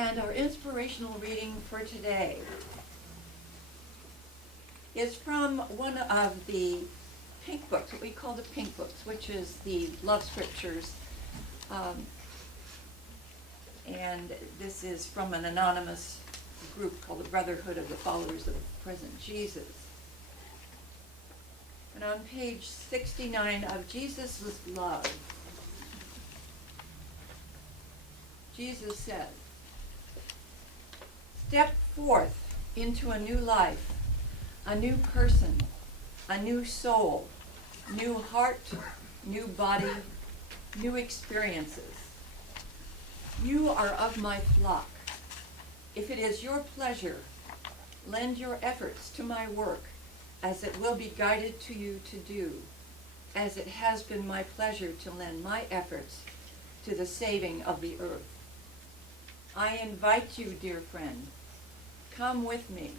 And our inspirational reading for today is from one of the pink books, what we call the pink books, which is the love scriptures. And this is from an anonymous group called the Brotherhood of the Followers of the Present Jesus. And on page 69 of Jesus was Love, Jesus said, "Step forth into a new life, a new person, a new soul, new heart, new body, new experiences. You are of my flock. If it is your pleasure, lend your efforts to my work, as it will be guided to you to do, as it has been my pleasure to lend my efforts to the saving of the earth. I invite you, dear friend, come with me.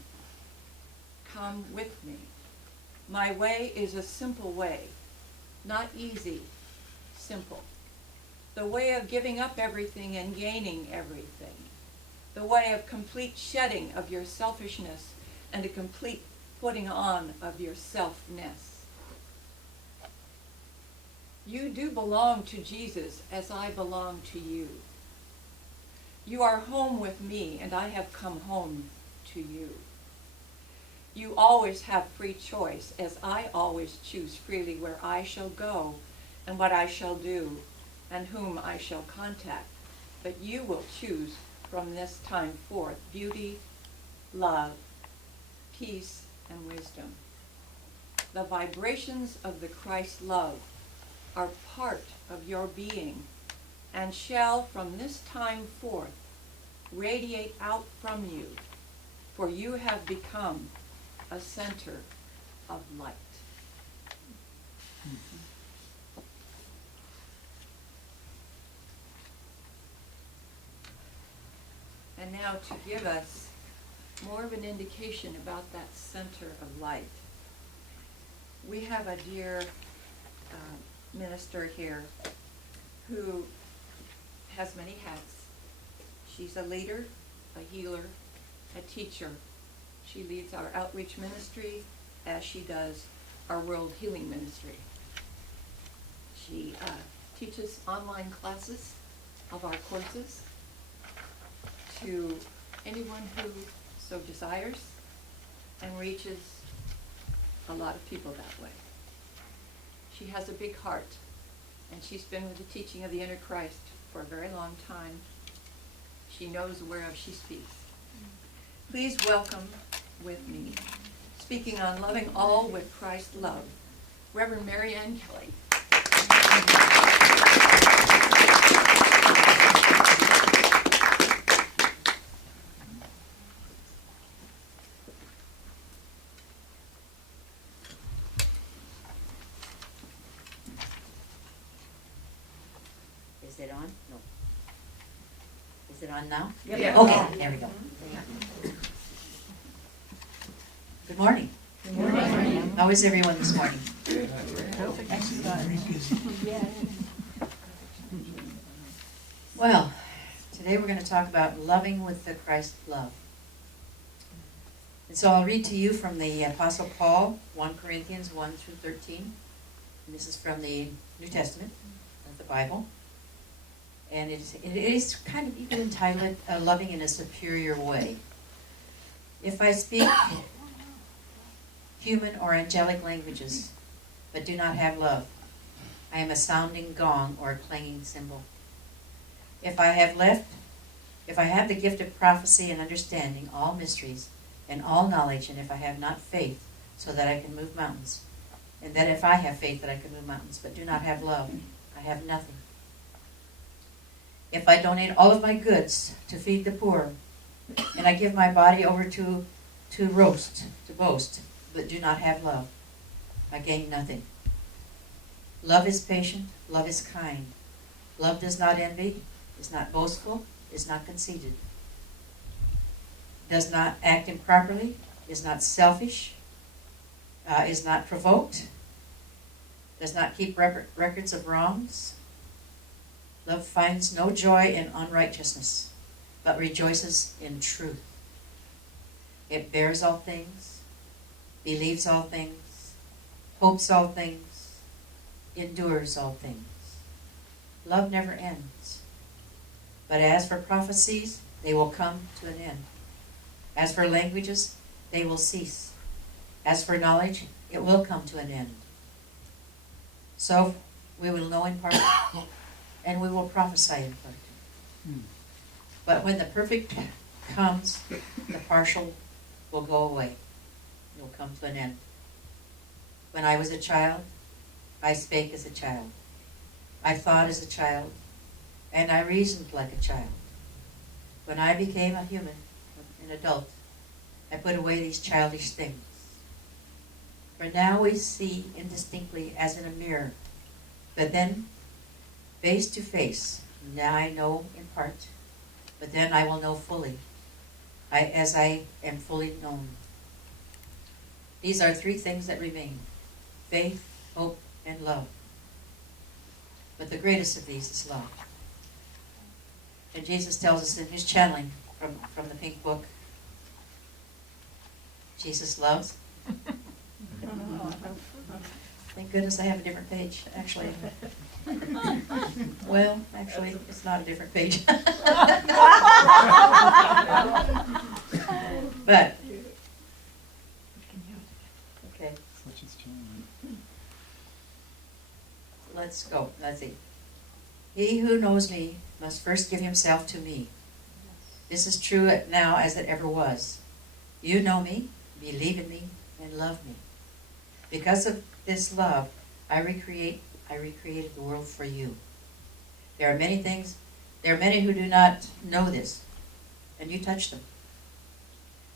Come with me. My way is a simple way, not easy, simple. The way of giving up everything and gaining everything. The way of complete shedding of your selfishness and a complete putting on of your selfness. You do belong to Jesus as I belong to you. You are home with me, and I have come home to you. You always have free choice, as I always choose freely where I shall go and what I shall do and whom I shall contact. But you will choose from this time forth beauty, love, peace, and wisdom. The vibrations of the Christ love are part of your being and shall from this time forth radiate out from you, for you have become a center of light." And now to give us more of an indication about that center of light, we have a dear minister here who has many hats. She's a leader, a healer, a teacher. She leads our outreach ministry as she does our world healing ministry. She teaches online classes of our courses to anyone who so desires and reaches a lot of people that way. She has a big heart, and she's been with the teaching of the inner Christ for a very long time. She knows whereof she speaks. Please welcome with me, speaking on loving all with Christ's love, Reverend Mary Ann Kelley. Is it on? No. Is it on now? Yep. Yeah. Okay, there we go. Good morning. Good morning. How is everyone this morning? Well, today we're going to talk about loving with the Christ love. And so I'll read to you from the Apostle Paul, 1 Corinthians 1 through 13. And this is from the New Testament of the Bible. And it is kind of even entitled Loving in a Superior Way. If I speak human or angelic languages, but do not have love, I am a sounding gong or a clanging cymbal. If I have the gift of prophecy and understanding all mysteries and all knowledge, and if I have not faith so that I can move mountains, and that if I have faith that I can move mountains, but do not have love, I have nothing. If I donate all of my goods to feed the poor, and I give my body over to boast, but do not have love, I gain nothing. Love is patient, love is kind. Love does not envy, is not boastful, is not conceited, does not act improperly, is not selfish, is not provoked, does not keep records of wrongs. Love finds no joy in unrighteousness, but rejoices in truth. It bears all things, believes all things, hopes all things, endures all things. Love never ends. But as for prophecies, they will come to an end. As for languages, they will cease. As for knowledge, it will come to an end. So we will know in part, and we will prophesy in part. But when the perfect comes, the partial will go away. It will come to an end. When I was a child, I spake as a child. I thought as a child, and I reasoned like a child. When I became a human, an adult, I put away these childish things. For now we see indistinctly as in a mirror, but then face to face. Now I know in part, but then I will know fully, as I am fully known. These are three things that remain: faith, hope, and love. But the greatest of these is love. And Jesus tells us in his channeling from the Pink Book, Jesus loves. Thank goodness I have a different page, actually. Well, actually, it's not a different page. But, okay, let's go. Let's see. He who knows me must first give himself to me. This is true now as it ever was. You know me, believe in me, and love me. Because of this love, I recreated the world for you. There are many who do not know this, and you touch them.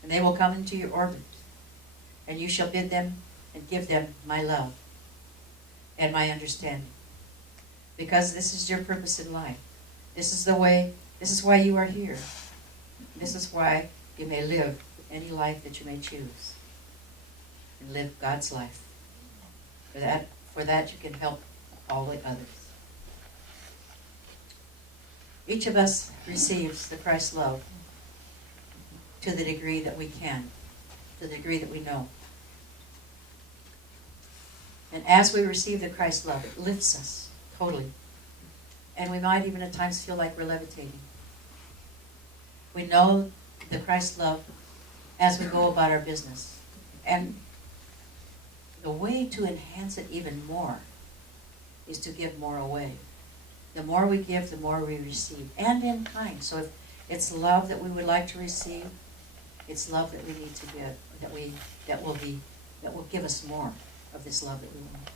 And they will come into your orbit, and you shall bid them and give them my love and my understanding. Because this is your purpose in life. This is why you are here. This is why you may live any life that you may choose. And live God's life. For that you can help all the others. Each of us receives the Christ love to the degree that we can, to the degree that we know. And as we receive the Christ love, it lifts us totally. And we might even at times feel like we're levitating. We know the Christ love as we go about our business. And the way to enhance it even more is to give more away. The more we give, the more we receive. And in kind. So if it's love that we would like to receive, it's love that we need to give, that will give us more of this love that we want.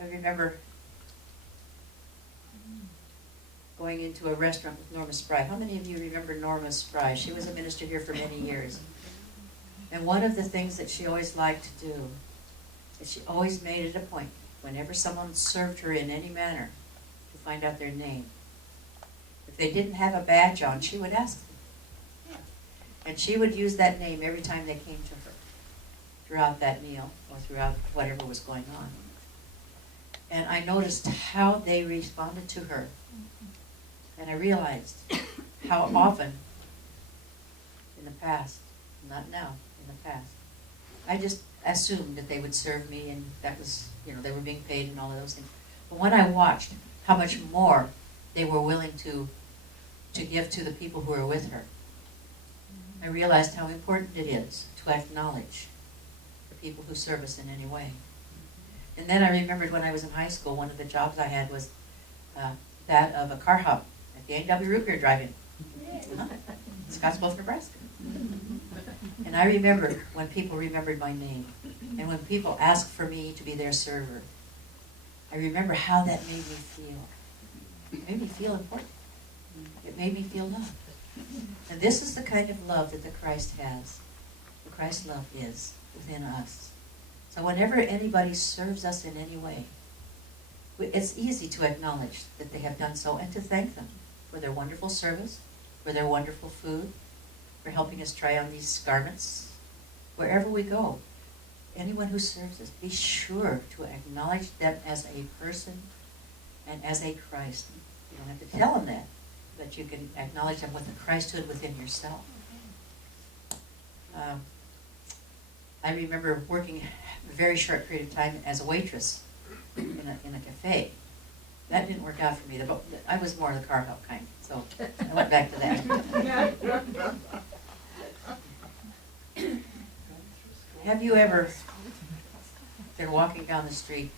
I remember going into a restaurant with Norma Spry. How many of you remember Norma Spry? She was a minister here for many years. And one of the things that she always liked to do is she always made it a point, whenever someone served her in any manner, to find out their name. If they didn't have a badge on, she would ask them. And she would use that name every time they came to her, throughout that meal, or throughout whatever was going on. And I noticed how they responded to her. And I realized how often in the past, not now, in the past, I just assumed that they would serve me and that was, they were being paid and all of those things. But when I watched how much more they were willing to give to the people who were with her, I realized how important it is to acknowledge the people who serve us in any way. And then I remembered when I was in high school, one of the jobs I had was that of a car hop at the A&W Root Beer Drive-In, Scottsbluff, Nebraska. And I remember when people remembered my name, and when people asked for me to be their server. I remember how that made me feel. It made me feel important. It made me feel loved. And this is the kind of love that the Christ has. The Christ love is within us. So whenever anybody serves us in any way, it's easy to acknowledge that they have done so and to thank them for their wonderful service, for their wonderful food, for helping us try on these garments. Wherever we go, anyone who serves us, be sure to acknowledge them as a person and as a Christ You don't have to tell them that, but you can acknowledge them with the Christhood within yourself. I remember working a very short period of time as a waitress in a cafe. That didn't work out for me. I was more the car help kind, so I went back to that. Have you ever been walking down the street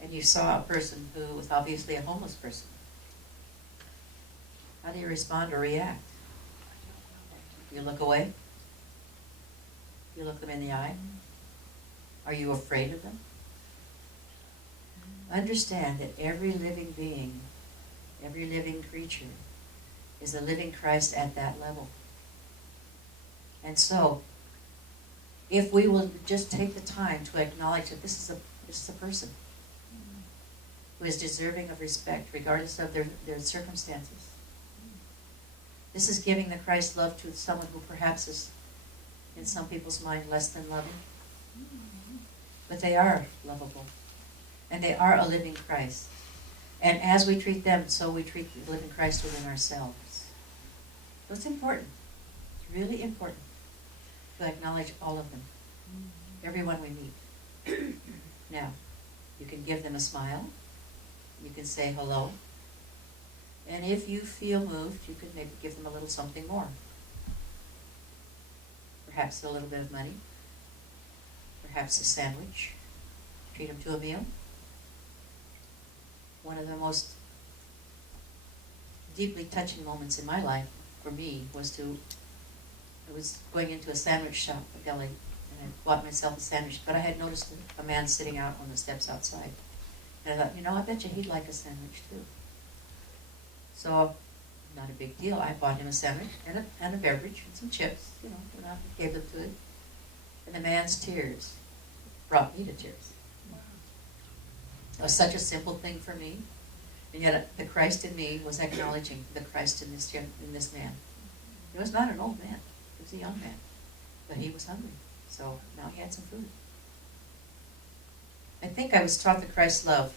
and you saw a person who was obviously a homeless person? How do you respond or react? You look away? You look them in the eye? Are you afraid of them? Understand that every living being, every living creature is a living Christ at that level. And so, if we will just take the time to acknowledge that this is a person who is deserving of respect regardless of their circumstances. This is giving the Christ love to someone who perhaps is, in some people's mind, less than loving. But they are lovable. And they are a living Christ. And as we treat them, so we treat the living Christ within ourselves. So it's important. It's really important to acknowledge all of them. Everyone we meet. Now, you can give them a smile. You can say hello. And if you feel moved, you can maybe give them a little something more. Perhaps a little bit of money. Perhaps a sandwich. Treat them to a meal. One of the most deeply touching moments in my life, for me, I was going into a sandwich shop at Kelley, and I bought myself a sandwich, but I had noticed a man sitting out on the steps outside. And I thought, I bet you he'd like a sandwich too. So, not a big deal. I bought him a sandwich and a beverage and some chips, and I gave them to him. And the man's tears brought me to tears. It was such a simple thing for me, and yet the Christ in me was acknowledging the Christ in this man. He was not an old man; he was a young man, but he was hungry, so now he had some food. I think I was taught the Christ love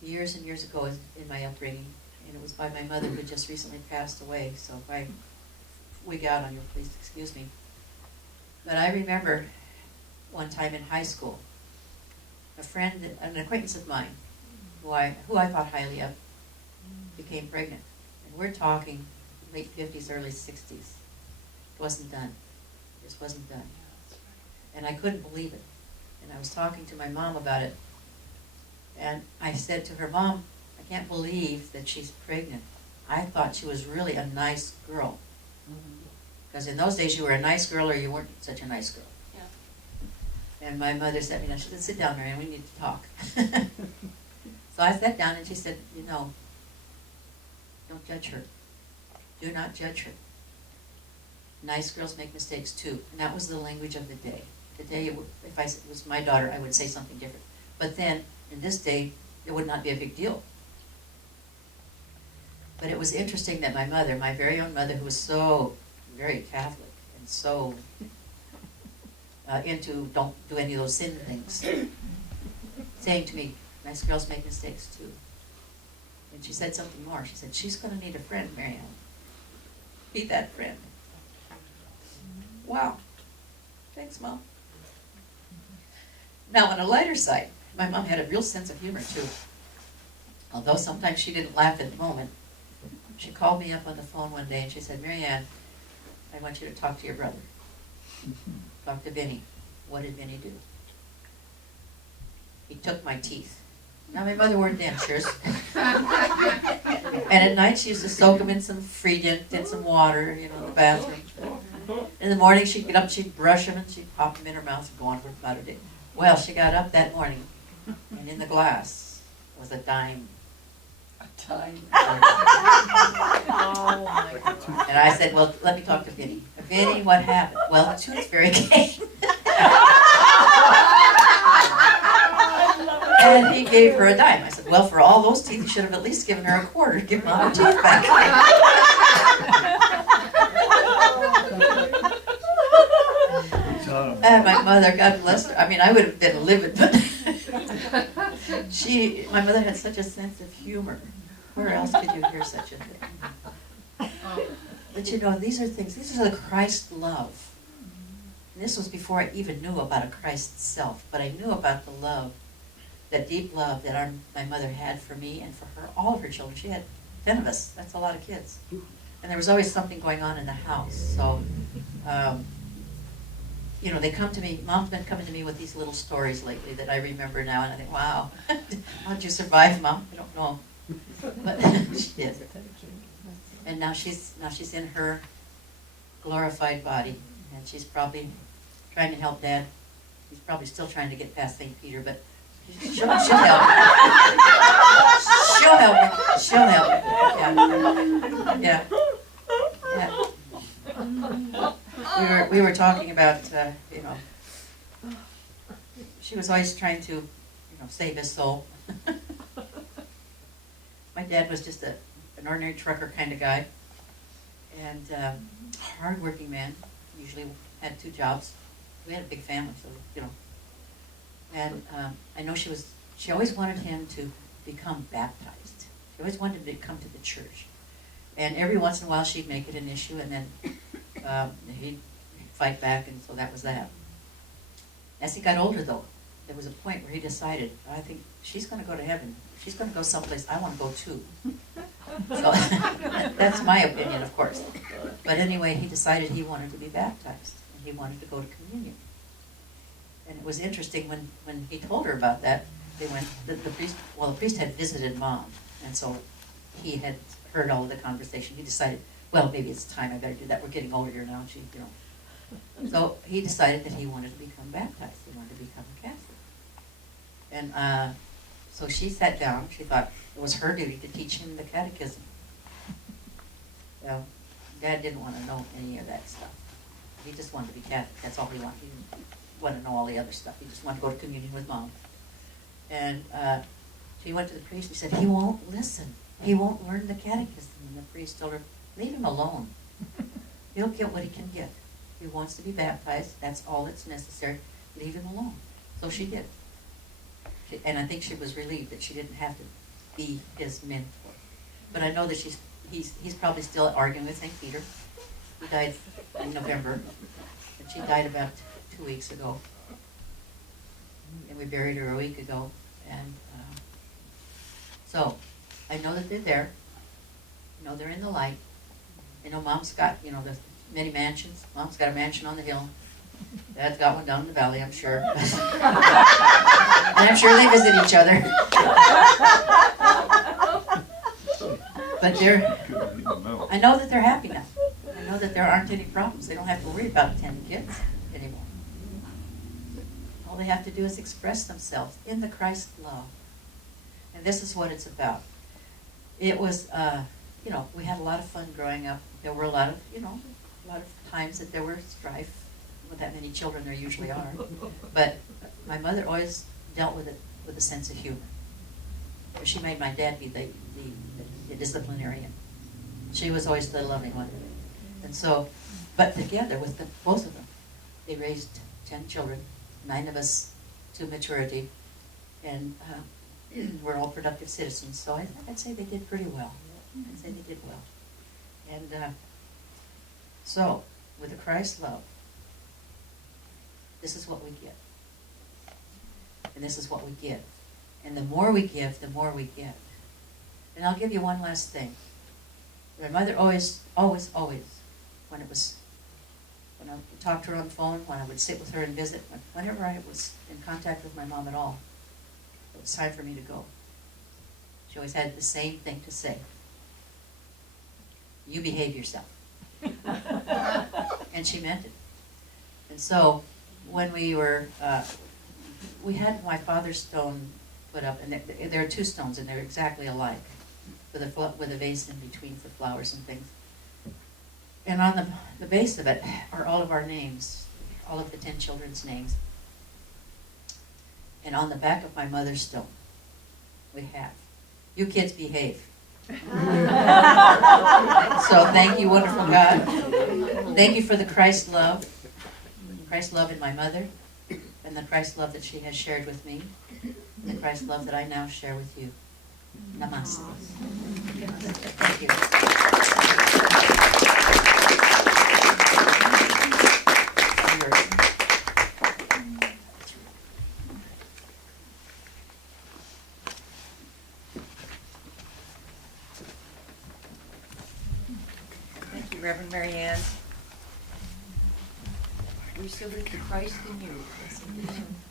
years and years ago in my upbringing, and it was by my mother who just recently passed away. So if I wig out on you, please excuse me. But I remember one time in high school, an acquaintance of mine, who I thought highly of, became pregnant. And we're talking late 50s, early 60s. It wasn't done. It just wasn't done. And I couldn't believe it. And I was talking to my mom about it. And I said to her, Mom, I can't believe that she's pregnant. I thought she was really a nice girl. Because in those days you were a nice girl or you weren't such a nice girl. And my mother sat me down. She said, sit down, Marianne, we need to talk. So I sat down and she said, don't judge her. Do not judge her. Nice girls make mistakes too. And that was the language of the day. Today, if it was my daughter, I would say something different. But then, in this day, it would not be a big deal. But it was interesting that my mother, my very own mother, who was so very Catholic and so into don't do any of those sin things, saying to me, nice girls make mistakes too. And she said something more. She said, she's going to need a friend, Marianne. Be that friend. Wow. Thanks, Mom. Now, on a lighter side, my mom had a real sense of humor too. Although sometimes she didn't laugh at the moment. She called me up on the phone one day and she said, Marianne, I want you to talk to your brother. Talk to Vinny. What did Vinny do? He took my teeth. Now my mother wore dentures. And at night she used to soak them in some Freedent and some water, in the bathroom. In the morning she'd get up, she'd brush them and she'd pop them in her mouth and go on for about a day. Well, she got up that morning and in the glass was a dime. A dime? Oh my God. And I said, well, let me talk to Vinny. Vinny, what happened? Well, the tooth fairy came. And he gave her a dime. I said, well, for all those teeth, you should have at least given her a quarter to give Mom her teeth back. And my mother, God bless her. I mean, I would have been livid, but My mother had such a sense of humor. Where else could you hear such a thing? But you know, these are the Christ love. And this was before I even knew about a Christ self, but I knew about the love, that deep love that my mother had for me and for her, all of her children. She had 10 of us. That's a lot of kids. And there was always something going on in the house. So, you know, they come to me, Mom's been coming to me with these little stories lately that I remember now, and I think, wow, how'd you survive, Mom? I don't know. But she did. And now she's in her glorified body, and she's probably trying to help Dad. He's probably still trying to get past St. Peter, but she'll help me. She'll help me. She'll help me. Yeah. Yeah. We were talking about, you know, she was always trying to, you know, save his soul. My dad was just an ordinary trucker kind of guy, and hard-working man. Usually had 2 jobs. We had a big family, so you know. And I know she always wanted him to become baptized. She always wanted him to come to the church. And every once in a while she'd make it an issue, and then he'd fight back, and so that was that. As he got older, though, there was a point where he decided, I think she's going to go to heaven. She's going to go someplace I want to go too. So that's my opinion, of course. But anyway, he decided he wanted to be baptized, and he wanted to go to communion. And it was interesting when he told her about that. They went. The priest had visited Mom, and so he had heard all of the conversation. He decided, well, maybe it's time. I better do that. We're getting older here now. And she, you know. So he decided that he wanted to become baptized. He wanted to become a Catholic. And so she sat down. She thought it was her duty to teach him the catechism. Well, Dad didn't want to know any of that stuff. He just wanted to be Catholic. That's all he wanted. He didn't want to know all the other stuff. He just wanted to go to communion with Mom. And she went to the priest and said, he won't listen. He won't learn the catechism. And the priest told her, leave him alone. He'll get what he can get. He wants to be baptized. That's all that's necessary. Leave him alone. So she did. And I think she was relieved that she didn't have to be his mentor. But I know that he's probably still arguing with St. Peter. He died in November. And she died about 2 weeks ago. And we buried her a week ago. And so I know that they're there. I know they're in the light. I know Mom's got, you know, the many mansions. Mom's got a mansion on the hill. Dad's got one down in the valley, I'm sure. And I'm sure they visit each other. But I know that they're happy now. I know that there aren't any problems. They don't have to worry about 10 kids anymore. All they have to do is express themselves in the Christ love. And this is what it's about. It was, you know, we had a lot of fun growing up. There were a lot of times that there were strife. With that many children, there usually are. But my mother always dealt with it with a sense of humor. She made my dad be the disciplinarian. She was always the loving one. And so, but together with both of them, they raised 10 children, 9 of us to maturity, and we're all productive citizens. So I'd say they did pretty well. I'd say they did well. And so, with the Christ love, this is what we get. And this is what we give. And the more we give, the more we get. And I'll give you one last thing. My mother always, when I would talk to her on the phone, when I would sit with her and visit, whenever I was in contact with my mom at all, it was time for me to go. She always had the same thing to say. You behave yourself. And she meant it. And so, when we had my father's stone put up, and there are 2 stones, and they're exactly alike, with a vase in between for flowers and things. And on the base of it are all of our names, all of the 10 children's names. And on the back of my mother's stone, we have, you kids behave. So thank you, wonderful God. Thank you for the Christ love in my mother, and the Christ love that she has shared with me. the Christ love that I now share with you. Namaste. Thank you. Thank you, Reverend Mary Ann. We salute the Christ in you.